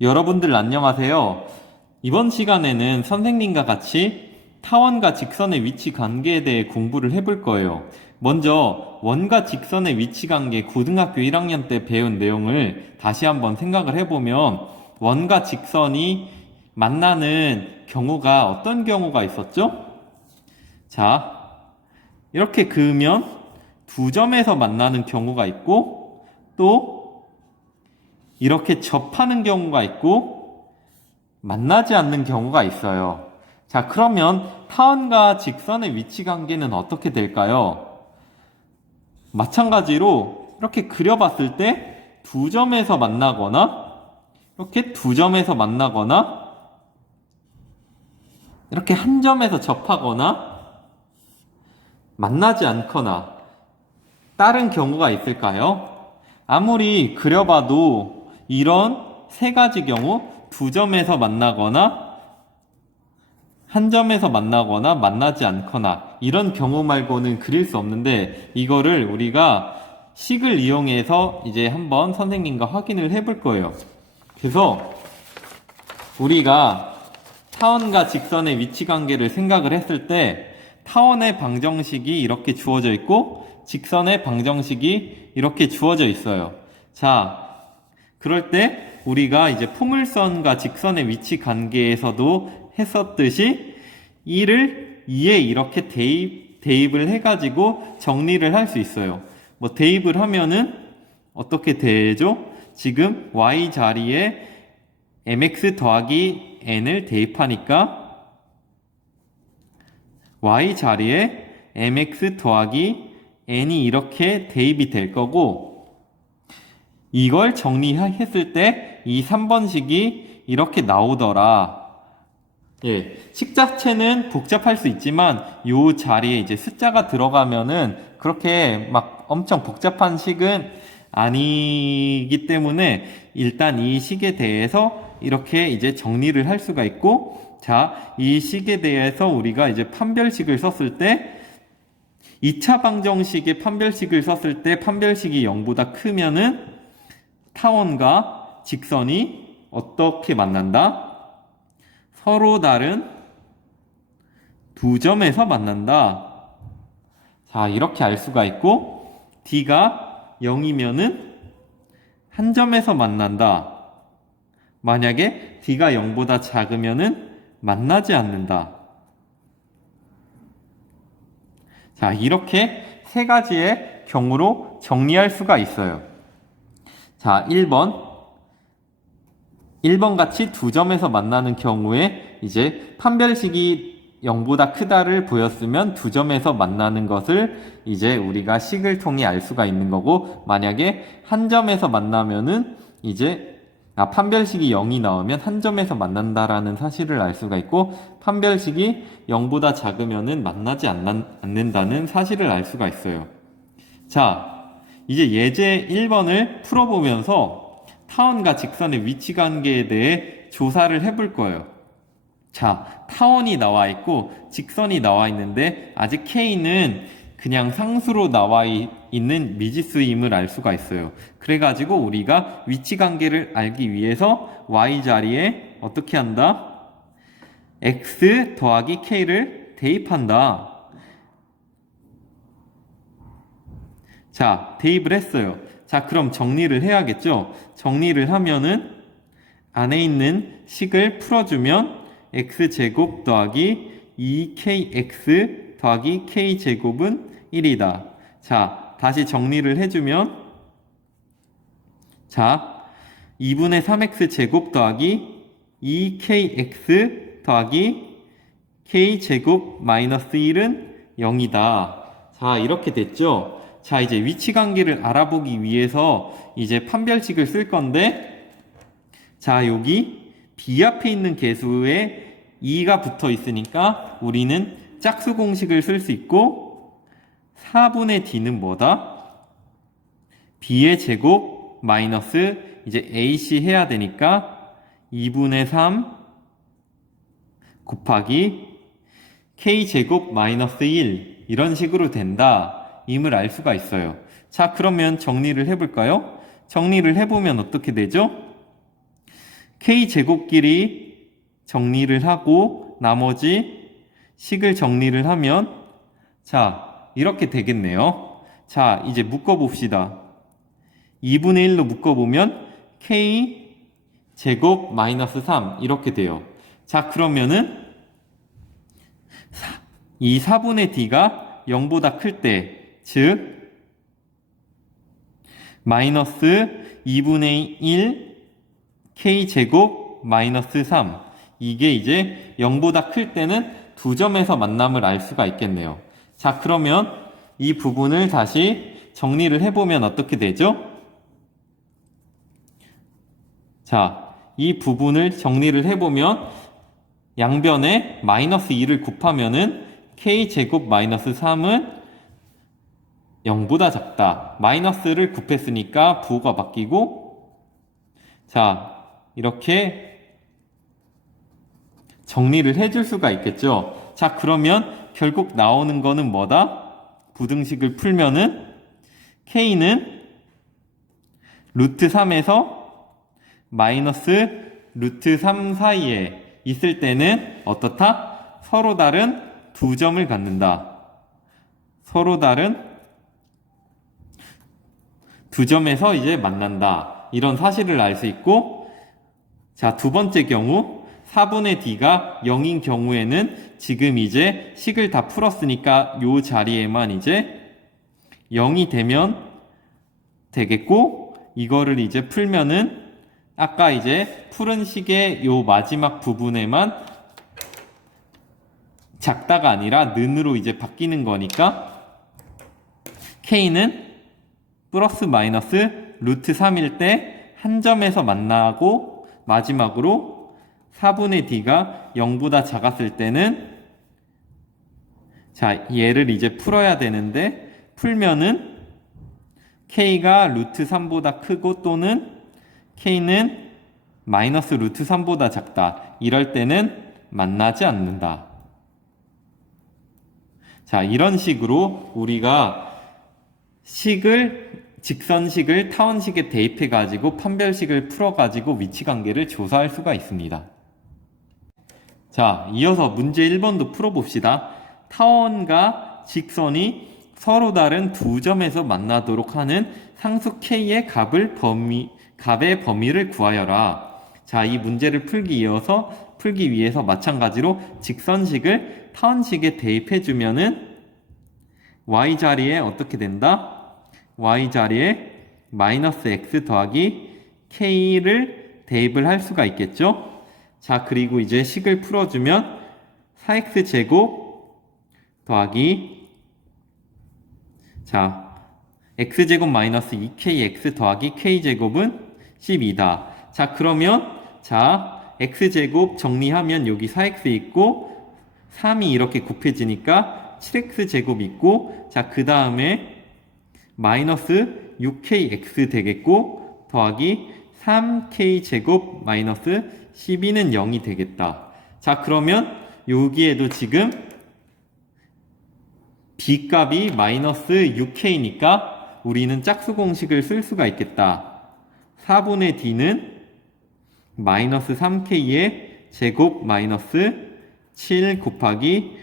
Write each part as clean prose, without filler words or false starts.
여러분들 안녕하세요. 이번 시간에는 선생님과 같이 타원과 직선의 위치 관계에 대해 공부를 해볼 거예요. 먼저 원과 직선의 위치 관계 고등학교 1학년 때 배운 내용을 다시 한번 생각을 해보면 원과 직선이 만나는 경우가 어떤 경우가 있었죠? 자, 이렇게 그으면 두 점에서 만나는 경우가 있고 또 이렇게 접하는 경우가 있고 만나지 않는 경우가 있어요. 자, 그러면 타원과 직선의 위치 관계는 어떻게 될까요? 마찬가지로 이렇게 그려봤을 때 두 점에서 만나거나 이렇게 두 점에서 만나거나 이렇게 한 점에서 접하거나 만나지 않거나 다른 경우가 있을까요? 아무리 그려봐도 이런 세 가지 경우 두 점에서 만나거나 한 점에서 만나거나 만나지 않거나 이런 경우 말고는 그릴 수 없는데 이거를 우리가 식을 이용해서 이제 한번 선생님과 확인을 해볼 거예요. 그래서 우리가 타원과 직선의 위치 관계를 생각을 했을 때 타원의 방정식이 이렇게 주어져 있고 직선의 방정식이 이렇게 주어져 있어요. 자, 그럴 때 우리가 이제 포물선과 직선의 위치 관계에서도 했었듯이 1을 2에 이렇게 대입을 해가지고 정리를 할 수 있어요. 뭐 대입을 하면은 어떻게 되죠? 지금 y 자리에 mx 더하기 n을 대입하니까 y 자리에 mx 더하기 n이 이렇게 대입이 될 거고 이걸 정리했을 때 이 3번식이 이렇게 나오더라. 예, 식 자체는 복잡할 수 있지만 요 자리에 이제 숫자가 들어가면은 그렇게 막 엄청 복잡한 식은 아니기 때문에 일단 이 식에 대해서 이렇게 이제 정리를 할 수가 있고 자, 이 식에 대해서 우리가 이제 판별식을 썼을 때 2차 방정식의 판별식을 썼을 때 판별식이 0보다 크면은 타원과 직선이 어떻게 만난다? 서로 다른 두 점에서 만난다. 자, 이렇게 알 수가 있고 D가 0이면은 한 점에서 만난다. 만약에 D가 0보다 작으면은 만나지 않는다. 자, 이렇게 세 가지의 경우로 정리할 수가 있어요. 자, 1번 같이 두 점에서 만나는 경우에 이제 판별식이 0보다 크다를 보였으면 두 점에서 만나는 것을 이제 우리가 식을 통해 알 수가 있는 거고 만약에 한 점에서 만나면은 이제 판별식이 0이 나오면 한 점에서 만난다라는 사실을 알 수가 있고 판별식이 0보다 작으면은 만나지 않는다는 사실을 알 수가 있어요. 자, 이제 예제 1번을 풀어보면서 타원과 직선의 위치 관계에 대해 조사를 해볼 거예요. 자, 타원이 나와 있고 직선이 나와 있는데 아직 K는 그냥 상수로 나와 있는 미지수임을 알 수가 있어요. 그래가지고 우리가 위치 관계를 알기 위해서 Y 자리에 어떻게 한다? X 더하기 K를 대입한다. 자, 대입을 했어요. 자, 그럼 정리를 해야겠죠? 정리를 하면은 안에 있는 식을 풀어주면 x제곱 더하기 2kx 더하기 k제곱은 1이다. 자, 다시 정리를 해주면 자, 2분의 3x제곱 더하기 2kx 더하기 k제곱 마이너스 1은 0이다. 자, 이렇게 됐죠? 자, 이제 위치 관계를 알아보기 위해서 이제 판별식을 쓸 건데 자, 여기 B 앞에 있는 개수에 2가 붙어 있으니까 우리는 짝수 공식을 쓸 수 있고 4분의 D는 뭐다? B의 제곱 마이너스 이제 AC 해야 되니까 2분의 3 곱하기 K제곱 마이너스 1 이런 식으로 된다. 임을 알 수가 있어요. 자, 그러면 정리를 해볼까요? 정리를 해보면 어떻게 되죠? K제곱끼리 정리를 하고 나머지 식을 정리를 하면 자, 이렇게 되겠네요. 자, 이제 묶어봅시다. 2분의 1로 묶어보면 K제곱 마이너스 3 이렇게 돼요. 자, 그러면은 이 4분의 D가 0보다 클 때, 즉 마이너스 2분의 1 K제곱 마이너스 3 이게 이제 0보다 클 때는 두 점에서 만남을 알 수가 있겠네요. 자, 그러면 이 부분을 다시 정리를 해보면 어떻게 되죠? 자, 이 부분을 정리를 해보면 양변에 마이너스 2를 곱하면은 K제곱 마이너스 3은 0보다 작다. 마이너스를 곱했으니까 부호가 바뀌고, 자, 이렇게 정리를 해줄 수가 있겠죠. 자, 그러면 결국 나오는 거는 뭐다? 부등식을 풀면은 K는 루트 3에서 마이너스 루트 3 사이에 있을 때는 어떻다? 서로 다른 두 점을 갖는다. 서로 다른 두 점에서 이제 만난다. 이런 사실을 알 수 있고, 자, 두 번째 경우 4분의 D가 0인 경우에는 지금 이제 식을 다 풀었으니까 요 자리에만 이제 0이 되면 되겠고, 이거를 이제 풀면은 아까 이제 푸른 식의 요 마지막 부분에만 작다가 아니라 는으로 이제 바뀌는 거니까 K는 플러스 마이너스 루트 3일 때 한 점에서 만나고 마지막으로 4분의 D가 0보다 작았을 때는 자, 얘를 이제 풀어야 되는데 풀면은 K가 루트 3보다 크고 또는 K는 마이너스 루트 3보다 작다. 이럴 때는 만나지 않는다. 자, 이런 식으로 우리가 직선식을 타원식에 대입해가지고 판별식을 풀어가지고 위치관계를 조사할 수가 있습니다. 자, 이어서 문제 1번도 풀어봅시다. 타원과 직선이 서로 다른 두 점에서 만나도록 하는 상수 K의 값의 범위를 구하여라. 자, 이 문제를 풀기 위해서 마찬가지로 직선식을 타원식에 대입해주면은 y 자리에 어떻게 된다? y 자리에 마이너스 x 더하기 k를 대입을 할 수가 있겠죠? 자, 그리고 이제 식을 풀어주면 4x 제곱 더하기 자, x제곱 마이너스 2kx 더하기 k제곱은 12다. 자, 그러면 자, x제곱 정리하면 여기 4x 있고 3이 이렇게 곱해지니까 7x제곱 있고 자, 그 다음에 마이너스 6kx 되겠고 더하기 3k제곱 마이너스 12는 0이 되겠다. 자, 그러면 여기에도 지금 B값이 마이너스 6k니까 우리는 짝수 공식을 쓸 수가 있겠다. 4분의 D는 마이너스 3k의 제곱 마이너스 7 곱하기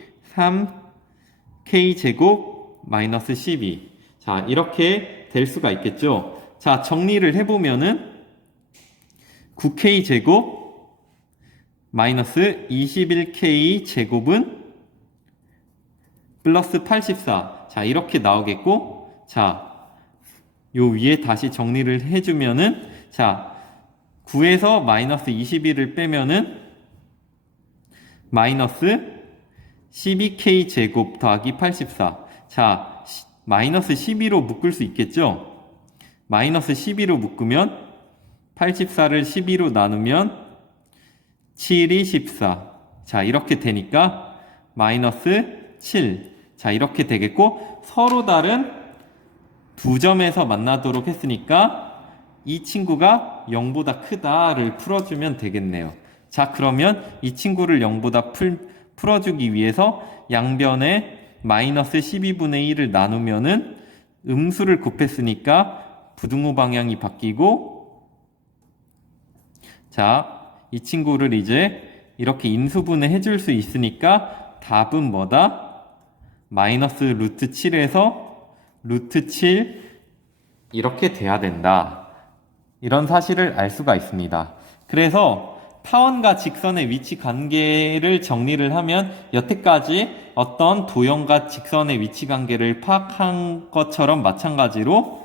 3k제곱 마이너스 12. 자, 이렇게 될 수가 있겠죠. 자, 정리를 해보면은 9k 제곱 마이너스 21k 제곱은 플러스 84. 자, 이렇게 나오겠고, 자, 요 위에 다시 정리를 해주면은, 자, 9에서 마이너스 21을 빼면은 마이너스 12k 제곱 더하기 84. 자, 마이너스 12로 묶을 수 있겠죠? 마이너스 12로 묶으면 84를 12로 나누면 7이 14. 자, 이렇게 되니까 마이너스 7. 자, 이렇게 되겠고 서로 다른 두 점에서 만나도록 했으니까 이 친구가 0보다 크다를 풀어주면 되겠네요. 자, 그러면 이 친구를 0보다 풀어주기 위해서 양변에 마이너스 12분의 1을 나누면은 음수를 곱했으니까 부등호 방향이 바뀌고 자, 이 친구를 이제 이렇게 인수분해 해줄 수 있으니까 답은 뭐다? 마이너스 루트 7에서 루트 7 이렇게 돼야 된다. 이런 사실을 알 수가 있습니다. 그래서 타원과 직선의 위치 관계를 정리를 하면 여태까지 어떤 도형과 직선의 위치 관계를 파악한 것처럼 마찬가지로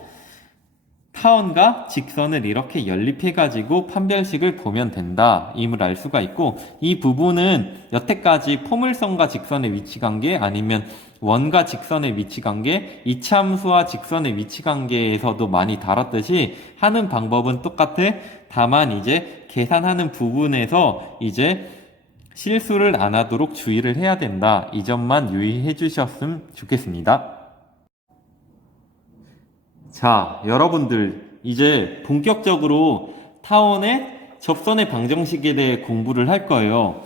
타원과 직선을 이렇게 연립해가지고 판별식을 보면 된다. 임을 알 수가 있고, 이 부분은 여태까지 포물선과 직선의 위치 관계 아니면 원과 직선의 위치 관계, 이차함수와 직선의 위치 관계에서도 많이 다뤘듯이 하는 방법은 똑같아. 다만 이제 계산하는 부분에서 이제 실수를 안 하도록 주의를 해야 된다. 이 점만 유의해 주셨으면 좋겠습니다. 자, 여러분들 이제 본격적으로 타원의 접선의 방정식에 대해 공부를 할 거예요.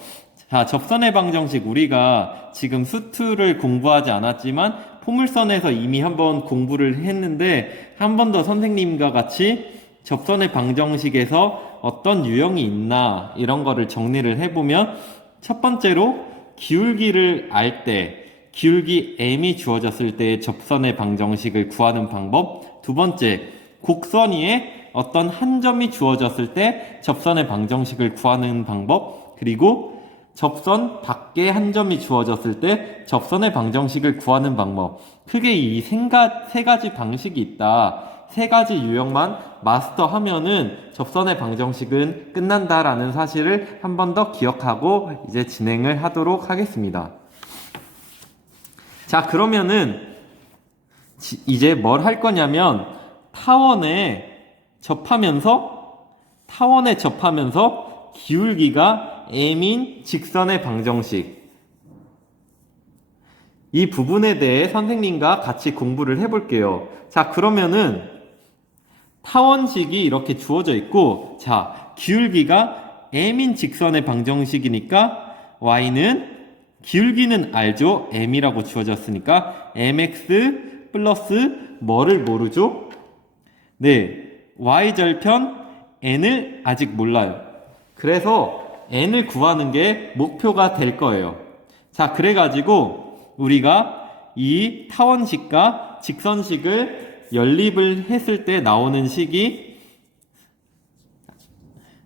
자, 접선의 방정식 우리가 지금 수투를 공부하지 않았지만 포물선에서 이미 한번 공부를 했는데 한 번 더 선생님과 같이 접선의 방정식에서 어떤 유형이 있나 이런 거를 정리를 해보면 첫 번째로 기울기를 알 때 기울기 m이 주어졌을 때 접선의 방정식을 구하는 방법. 두 번째, 곡선 위에 어떤 한 점이 주어졌을 때 접선의 방정식을 구하는 방법. 그리고 접선 밖에 한 점이 주어졌을 때 접선의 방정식을 구하는 방법. 크게 이 세 가지 방식이 있다. 세 가지 유형만 마스터하면은 접선의 방정식은 끝난다라는 사실을 한 번 더 기억하고 이제 진행을 하도록 하겠습니다. 자, 그러면은 이제 뭘 할 거냐면 타원에 접하면서 기울기가 m인 직선의 방정식 이 부분에 대해 선생님과 같이 공부를 해볼게요. 자, 그러면은 타원식이 이렇게 주어져 있고, 자, 기울기가 m인 직선의 방정식이니까 y는 기울기는 알죠? m이라고 주어졌으니까 mx 플러스 뭐를 모르죠? 네, y절편 n을 아직 몰라요. 그래서 n을 구하는 게 목표가 될 거예요. 자, 그래가지고 우리가 이 타원식과 직선식을 연립을 했을 때 나오는 식이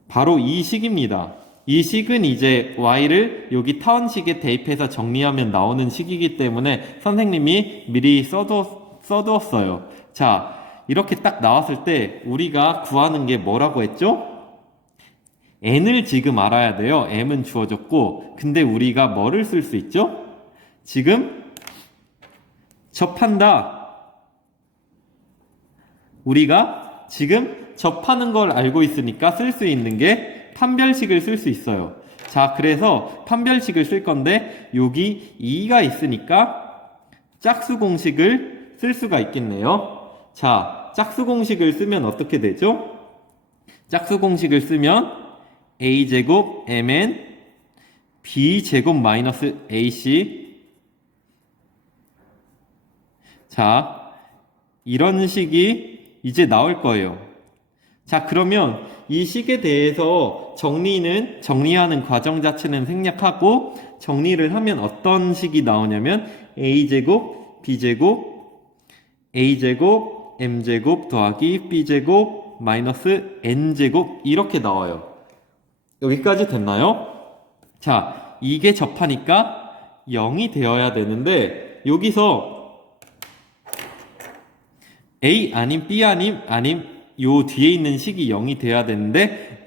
바로 이 식입니다. 이 식은 이제 y를 여기 타원식에 대입해서 정리하면 나오는 식이기 때문에 선생님이 미리 써두었어요. 자, 이렇게 딱 나왔을 때 우리가 구하는 게 뭐라고 했죠? n을 지금 알아야 돼요. m은 주어졌고, 근데 우리가 뭐를 쓸 수 있죠? 지금 접한다. 우리가 지금 접하는 걸 알고 있으니까 쓸 수 있는 게 판별식을 쓸 수 있어요. 자, 그래서 판별식을 쓸 건데 여기 2가 있으니까 짝수 공식을 쓸 수가 있겠네요. 자, 짝수 공식을 쓰면 어떻게 되죠? 짝수 공식을 쓰면 a제곱 mn b제곱 마이너스 ac. 자, 이런 식이 이제 나올 거예요. 자, 그러면 이 식에 대해서 정리하는 과정 자체는 생략하고 정리를 하면 어떤 식이 나오냐면 a제곱 b제곱 a제곱 m제곱 더하기 b제곱 마이너스 n제곱 이렇게 나와요. 여기까지 됐나요? 자, 이게 접하니까 0이 되어야 되는데 여기서 a 아님 b 아님 요 뒤에 있는 식이 0이 돼야 되는데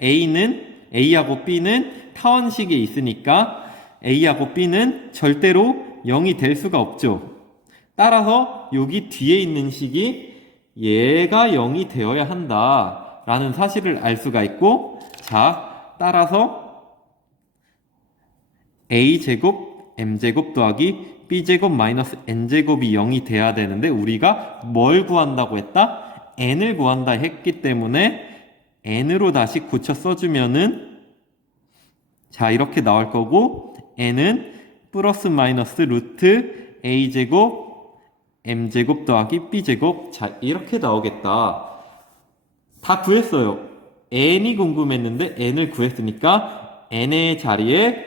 A하고 B는 타원식에 있으니까 A하고 B는 절대로 0이 될 수가 없죠. 따라서 여기 뒤에 있는 식이 얘가 0이 되어야 한다 라는 사실을 알 수가 있고, 자, 따라서 A제곱 M제곱 더하기 B제곱 마이너스 N제곱이 0이 돼야 되는데 우리가 뭘 구한다고 했다? n을 구한다 했기 때문에 n으로 다시 고쳐 써주면은 자, 이렇게 나올 거고 n은 플러스 마이너스 루트 a제곱 m제곱 더하기 b제곱. 자, 이렇게 나오겠다. 다 구했어요. n이 궁금했는데 n을 구했으니까 n의 자리에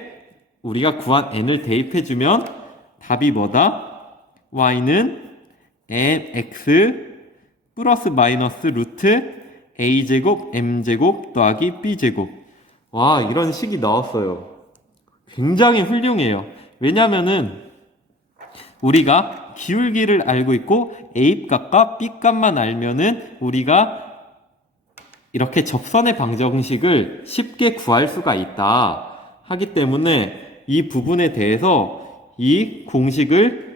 우리가 구한 n을 대입해주면 답이 뭐다? y는 nx 플러스 마이너스 루트 a제곱 m제곱 더하기 b제곱. 와, 이런 식이 나왔어요. 굉장히 훌륭해요. 왜냐면은 우리가 기울기를 알고 있고 a값과 b값만 알면은 우리가 이렇게 접선의 방정식을 쉽게 구할 수가 있다 하기 때문에 이 부분에 대해서 이 공식을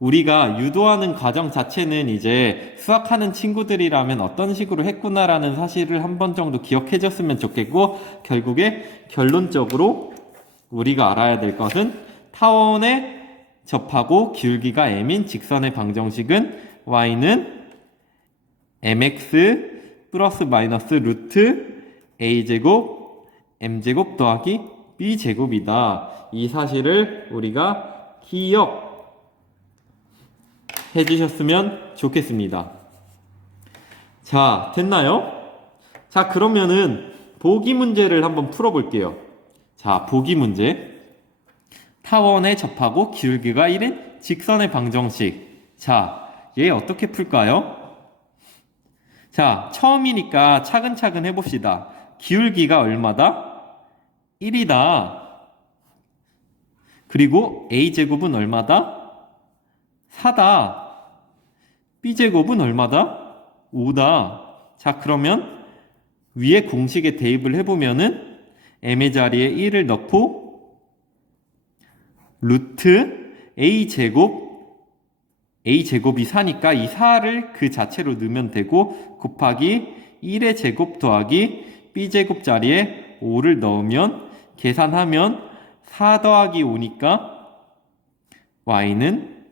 우리가 유도하는 과정 자체는 이제 수학하는 친구들이라면 어떤 식으로 했구나라는 사실을 한 번 정도 기억해 줬으면 좋겠고, 결국에 결론적으로 우리가 알아야 될 것은 타원에 접하고 기울기가 m인 직선의 방정식은 y는 mx 플러스 마이너스 루트 a제곱 m제곱 더하기 b제곱이다. 이 사실을 우리가 기억해 주셨으면 좋겠습니다. 자, 됐나요? 자, 그러면은 보기 문제를 한번 풀어볼게요. 자, 보기 문제. 타원에 접하고 기울기가 1인 직선의 방정식. 자, 얘 어떻게 풀까요? 자, 처음이니까 차근차근 해봅시다. 기울기가 얼마다? 1이다. 그리고 a제곱은 얼마다? 4다. b제곱은 얼마다? 5다. 자, 그러면 위에 공식에 대입을 해보면은 m의 자리에 1을 넣고 루트 a제곱이 4니까 이 4를 그 자체로 넣으면 되고 곱하기 1의 제곱 더하기 b제곱 자리에 5를 넣으면 계산하면 4 더하기 5니까 y는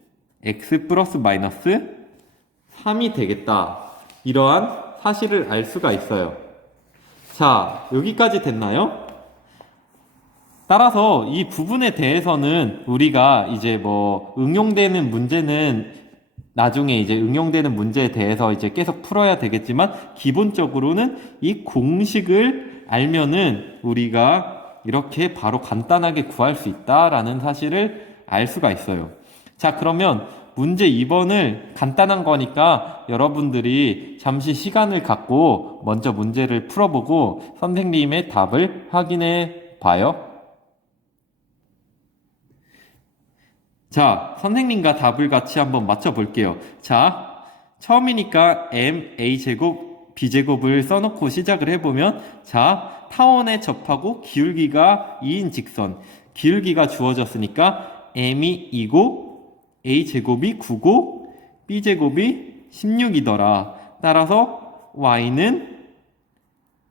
x 플러스 마이너스 3이 되겠다. 이러한 사실을 알 수가 있어요. 자, 여기까지 됐나요? 따라서 이 부분에 대해서는 우리가 이제 뭐 응용되는 문제는 나중에 이제 응용되는 문제에 대해서 이제 계속 풀어야 되겠지만 기본적으로는 이 공식을 알면은 우리가 이렇게 바로 간단하게 구할 수 있다라는 사실을 알 수가 있어요. 자, 그러면 문제 2번을 간단한 거니까 여러분들이 잠시 시간을 갖고 먼저 문제를 풀어보고 선생님의 답을 확인해 봐요. 자, 선생님과 답을 같이 한번 맞춰볼게요. 자, 처음이니까 m, a제곱, b제곱을 써놓고 시작을 해보면 자, 타원에 접하고 기울기가 2인 직선. 기울기가 주어졌으니까 m이 2고 a제곱이 9고 b제곱이 16이더라. 따라서 y는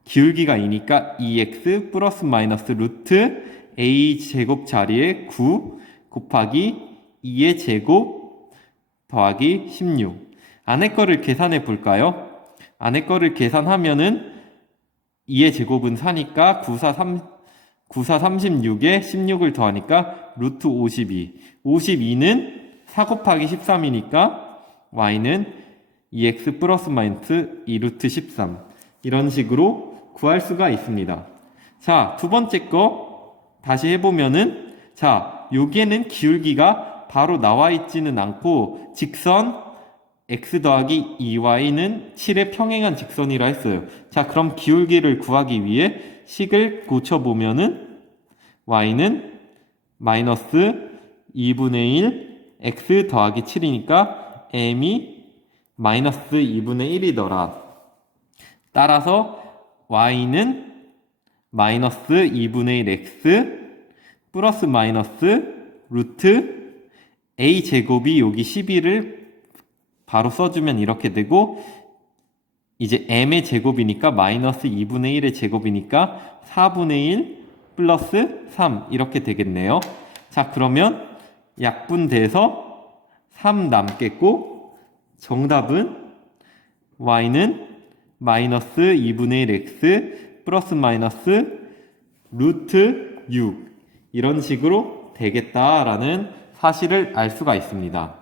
기울기가 2니까 2x 플러스 마이너스 루트 a제곱 자리에 9 곱하기 2의 제곱 더하기 16. 안에 거를 계산해 볼까요? 안에 거를 계산하면은 2의 제곱은 4니까 9, 4, 36에 16을 더하니까 루트 52. 52는 4 곱하기 13이니까 y는 2x 플러스 마이너스 2루트 13. 이런 식으로 구할 수가 있습니다. 자, 두 번째 거 다시 해보면은 자, 여기에는 기울기가 바로 나와 있지는 않고 직선 x 더하기 2y는 7의 평행한 직선이라 했어요. 자, 그럼 기울기를 구하기 위해 식을 고쳐보면은 y는 마이너스 2분의 1 x 더하기 7이니까 m이 마이너스 2분의 1이더라. 따라서 y는 마이너스 2분의 1 x 플러스 마이너스 루트 a제곱이 여기 12를 바로 써주면 이렇게 되고 이제 m의 제곱이니까 마이너스 2분의 1의 제곱이니까 4분의 1 플러스 3 이렇게 되겠네요. 자, 그러면 약분돼서 3 남겠고 정답은 y는 마이너스 2분의 1 x 플러스 마이너스 루트 6 이런 식으로 되겠다라는 사실을 알 수가 있습니다.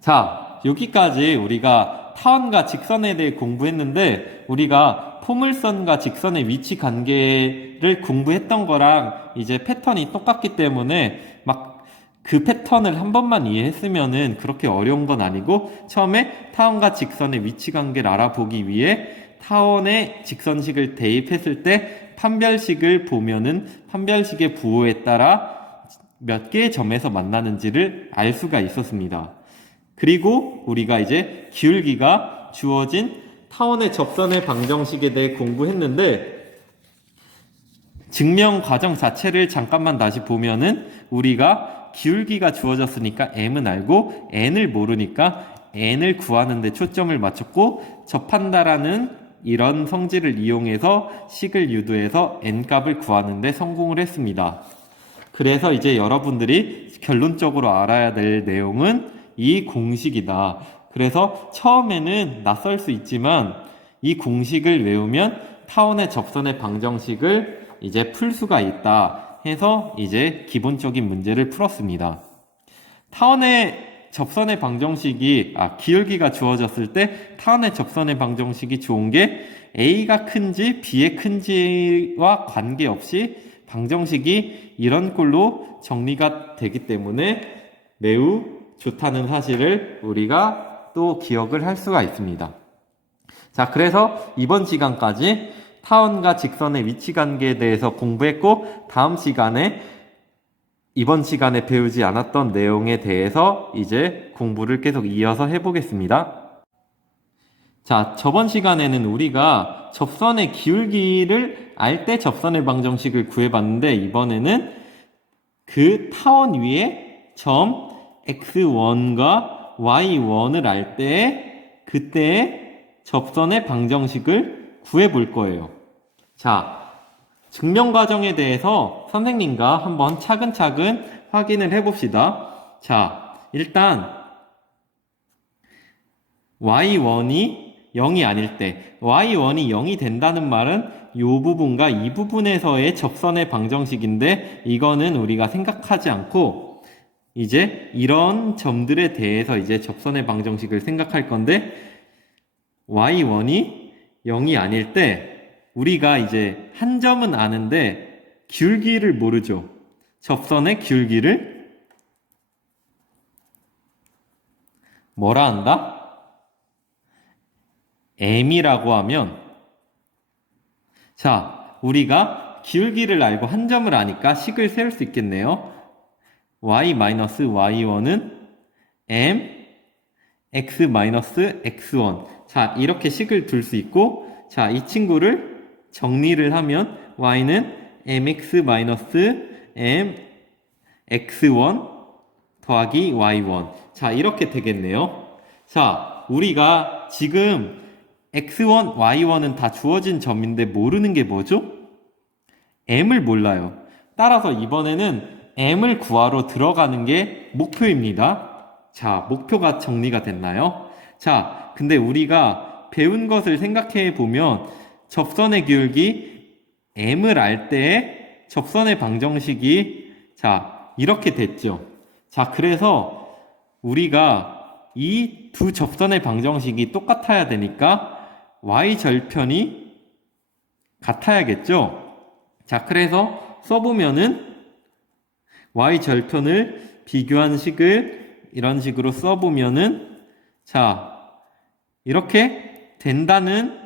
자, 여기까지 우리가 타원과 직선에 대해 공부했는데 우리가 포물선과 직선의 위치 관계를 공부했던 거랑 이제 패턴이 똑같기 때문에 막 그 패턴을 한 번만 이해했으면은 그렇게 어려운 건 아니고, 처음에 타원과 직선의 위치 관계를 알아보기 위해 타원의 직선식을 대입했을 때 판별식을 보면은 판별식의 부호에 따라 몇 개의 점에서 만나는지를 알 수가 있었습니다. 그리고 우리가 이제 기울기가 주어진 타원의 접선의 방정식에 대해 공부했는데, 증명 과정 자체를 잠깐만 다시 보면은 우리가 기울기가 주어졌으니까 m은 알고 n을 모르니까 n을 구하는 데 초점을 맞췄고, 접한다라는 이런 성질을 이용해서 식을 유도해서 n 값을 구하는 데 성공을 했습니다. 그래서 이제 여러분들이 결론적으로 알아야 될 내용은 이 공식이다. 그래서 처음에는 낯설 수 있지만 이 공식을 외우면 타원의 접선의 방정식을 이제 풀 수가 있다 해서 이제 기본적인 문제를 풀었습니다. 타원의 접선의 방정식이 기울기가 주어졌을 때 타원의 접선의 방정식이 좋은 게 A가 큰지 B의 큰지와 관계없이 방정식이 이런 꼴로 정리가 되기 때문에 매우 좋다는 사실을 우리가 또 기억을 할 수가 있습니다. 자, 그래서 이번 시간까지 타원과 직선의 위치 관계에 대해서 공부했고, 다음 시간에 이번 시간에 배우지 않았던 내용에 대해서 이제 공부를 계속 이어서 해보겠습니다. 자, 저번 시간에는 우리가 접선의 기울기를 알 때 접선의 방정식을 구해봤는데, 이번에는 그 타원 위에 점 x1과 y1을 알 때 그때의 접선의 방정식을 구해볼 거예요. 자, 증명 과정에 대해서 선생님과 한번 차근차근 확인을 해봅시다. 자, 일단 y1이 0이 아닐 때, y1이 0이 된다는 말은 이 부분과 이 부분에서의 접선의 방정식인데, 이거는 우리가 생각하지 않고 이제 이런 점들에 대해서 이제 접선의 방정식을 생각할 건데, y1이 0이 아닐 때 우리가 이제 한 점은 아는데 기울기를 모르죠. 접선의 기울기를 뭐라 한다? m이라고 하면, 자, 우리가 기울기를 알고 한 점을 아니까 식을 세울 수 있겠네요. y-y1은 m x-x1. 자, 이렇게 식을 둘 수 있고, 자, 이 친구를 정리를 하면 y는 mx-mx1 더하기 y1. 자, 이렇게 되겠네요. 자, 우리가 지금 x1, y1은 다 주어진 점인데 모르는 게 뭐죠? m을 몰라요. 따라서 이번에는 m을 구하러 들어가는 게 목표입니다. 자, 목표가 정리가 됐나요? 자, 근데 우리가 배운 것을 생각해 보면 접선의 기울기 m을 알 때 접선의 방정식이 자, 이렇게 됐죠. 자, 그래서 우리가 이 두 접선의 방정식이 똑같아야 되니까 y절편이 같아야겠죠. 자, 그래서 써보면은 y절편을 비교한 식을 이런 식으로 써보면은 자, 이렇게 된다는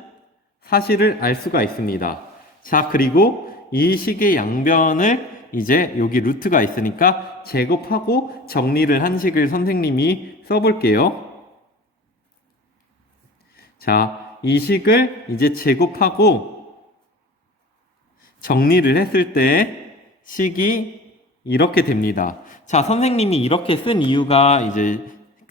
사실을 알 수가 있습니다. 자, 그리고 이 식의 양변을 이제 여기 루트가 있으니까 제곱하고 정리를 한 식을 선생님이 써볼게요. 자, 이 식을 이제 제곱하고 정리를 했을 때 식이 이렇게 됩니다. 자, 선생님이 이렇게 쓴 이유가 이제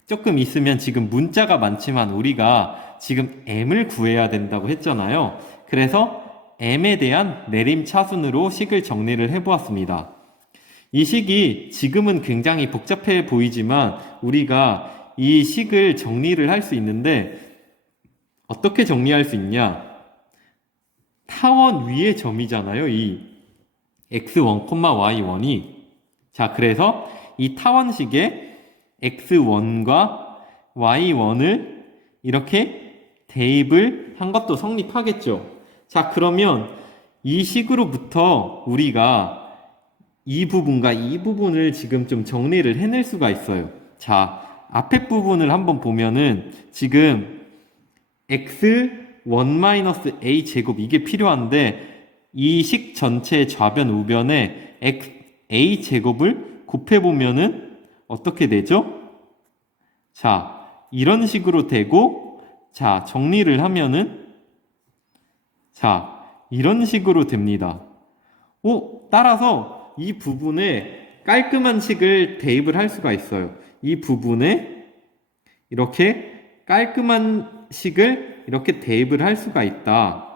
조금 있으면, 지금 문자가 많지만 우리가 지금 m을 구해야 된다고 했잖아요. 그래서 m에 대한 내림차순으로 식을 정리를 해보았습니다. 이 식이 지금은 굉장히 복잡해 보이지만 우리가 이 식을 정리를 할 수 있는데, 어떻게 정리할 수 있냐? 타원 위의 점이잖아요, 이 x1, y1이. 자, 그래서 이 타원식에 x1과 y1을 이렇게 대입을 한 것도 성립하겠죠. 자, 그러면 이 식으로부터 우리가 이 부분과 이 부분을 지금 좀 정리를 해낼 수가 있어요. 자, 앞에 부분을 한번 보면은 지금 x1-a 제곱 이게 필요한데 이 식 전체 좌변 우변에 a 제곱을 곱해보면은 어떻게 되죠? 자, 이런 식으로 되고, 자, 정리를 하면은, 자, 이런 식으로 됩니다. 따라서 이 부분에 깔끔한 식을 대입을 할 수가 있어요. 이 부분에 이렇게 깔끔한 식을 이렇게 대입을 할 수가 있다.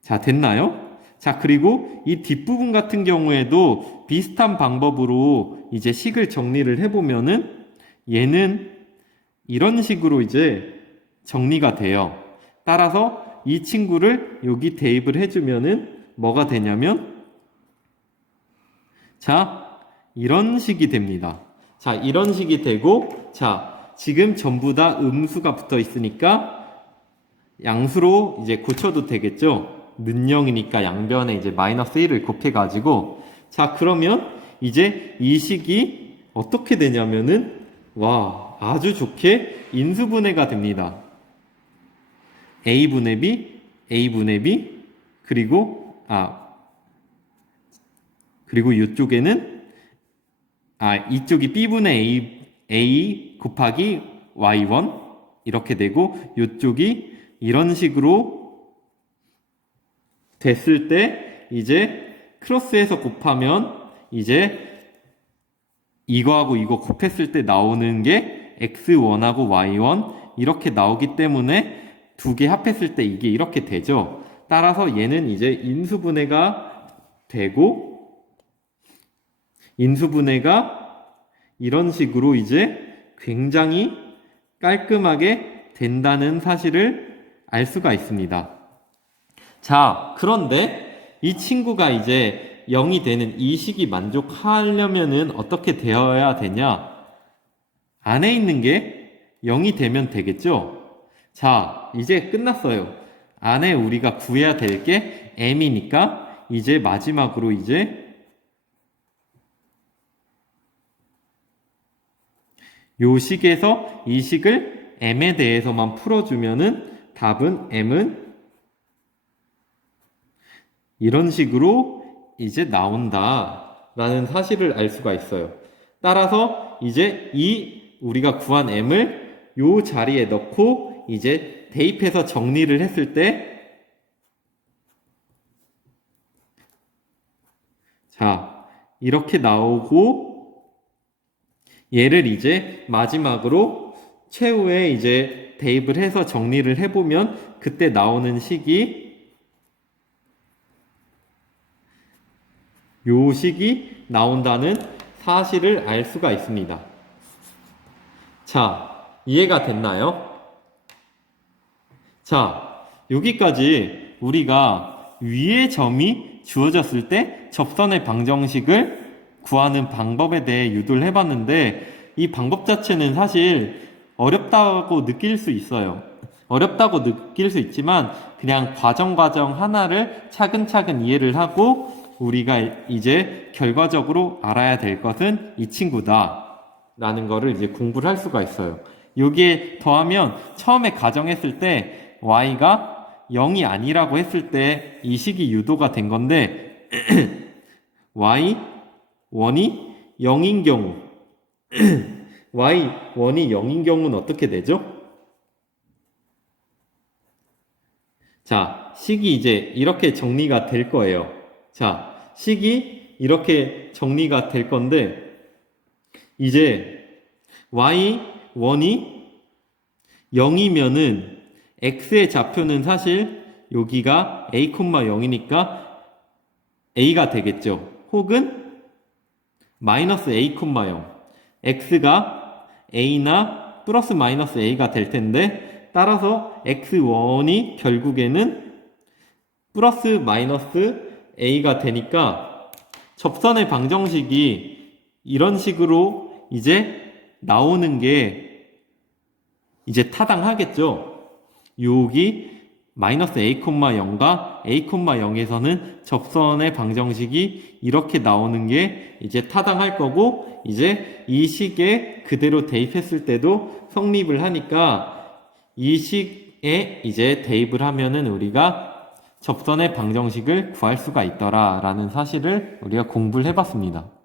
자, 됐나요? 자, 그리고 이 뒷부분 같은 경우에도 비슷한 방법으로 이제 식을 정리를 해보면은 얘는 이런 식으로 이제 정리가 돼요. 따라서 이 친구를 여기 대입을 해주면은 뭐가 되냐면 자, 이런 식이 됩니다. 자, 이런 식이 되고 자, 지금 전부 다 음수가 붙어 있으니까 양수로 이제 고쳐도 되겠죠? 는영이니까 양변에 이제 마이너스 1을 곱해가지고 자, 그러면 이제 이 식이 어떻게 되냐면은 와, 아주 좋게 인수분해가 됩니다. A분의 B, A분의 B, 그리고 이쪽에는 이쪽이 B분의 A 곱하기 Y1 이렇게 되고 이쪽이 이런 식으로 됐을 때 이제 크로스해서 곱하면 이제 이거하고 이거 곱했을 때 나오는 게 x1하고 y1 이렇게 나오기 때문에 두 개 합했을 때 이게 이렇게 되죠. 따라서 얘는 이제 인수분해가 되고 인수분해가 이런 식으로 이제 굉장히 깔끔하게 된다는 사실을 알 수가 있습니다. 자, 그런데 이 친구가 이제 0이 되는 이 식이 만족하려면은 어떻게 되어야 되냐? 안에 있는 게 0이 되면 되겠죠? 자, 이제 끝났어요. 안에 우리가 구해야 될 게 m이니까 이제 마지막으로 이제 요 식에서 이 식을 m에 대해서만 풀어주면은 답은 m은 이런 식으로 이제 나온다라는 사실을 알 수가 있어요. 따라서 이제 이 우리가 구한 m을 요 자리에 넣고 이제 대입해서 정리를 했을 때 자, 이렇게 나오고 얘를 이제 마지막으로 최후에 이제 대입을 해서 정리를 해보면 그때 나오는 식이 요 식이 나온다는 사실을 알 수가 있습니다. 자, 이해가 됐나요? 자, 여기까지 우리가 위의 점이 주어졌을 때 접선의 방정식을 구하는 방법에 대해 유도를 해봤는데 이 방법 자체는 사실 어렵다고 느낄 수 있어요. 어렵다고 느낄 수 있지만 그냥 과정 하나를 차근차근 이해를 하고 우리가 이제 결과적으로 알아야 될 것은 이 친구다 라는 거를 이제 공부를 할 수가 있어요. 여기에 더하면 처음에 가정했을 때 y가 0이 아니라고 했을 때 이 식이 유도가 된 건데 y1이 0인 경우 y1이 0인 경우는 어떻게 되죠? 자, 식이 이제 이렇게 정리가 될 거예요. 자, 식이 이렇게 정리가 될 건데 이제 y1이 0이면은 x의 좌표는 사실 여기가 a, 0이니까 a가 되겠죠. 혹은 마이너스 a, 0 x가 a나 플러스 마이너스 a가 될 텐데 따라서 x1이 결국에는 플러스 마이너스 a가 되니까 접선의 방정식이 이런 식으로 이제 나오는 게 이제 타당하겠죠. 여기 마이너스 a,0과 a,0에서는 접선의 방정식이 이렇게 나오는 게 이제 타당할 거고, 이제 이 식에 그대로 대입했을 때도 성립을 하니까 이 식에 이제 대입을 하면은 우리가 접선의 방정식을 구할 수가 있더라 라는 사실을 우리가 공부를 해봤습니다.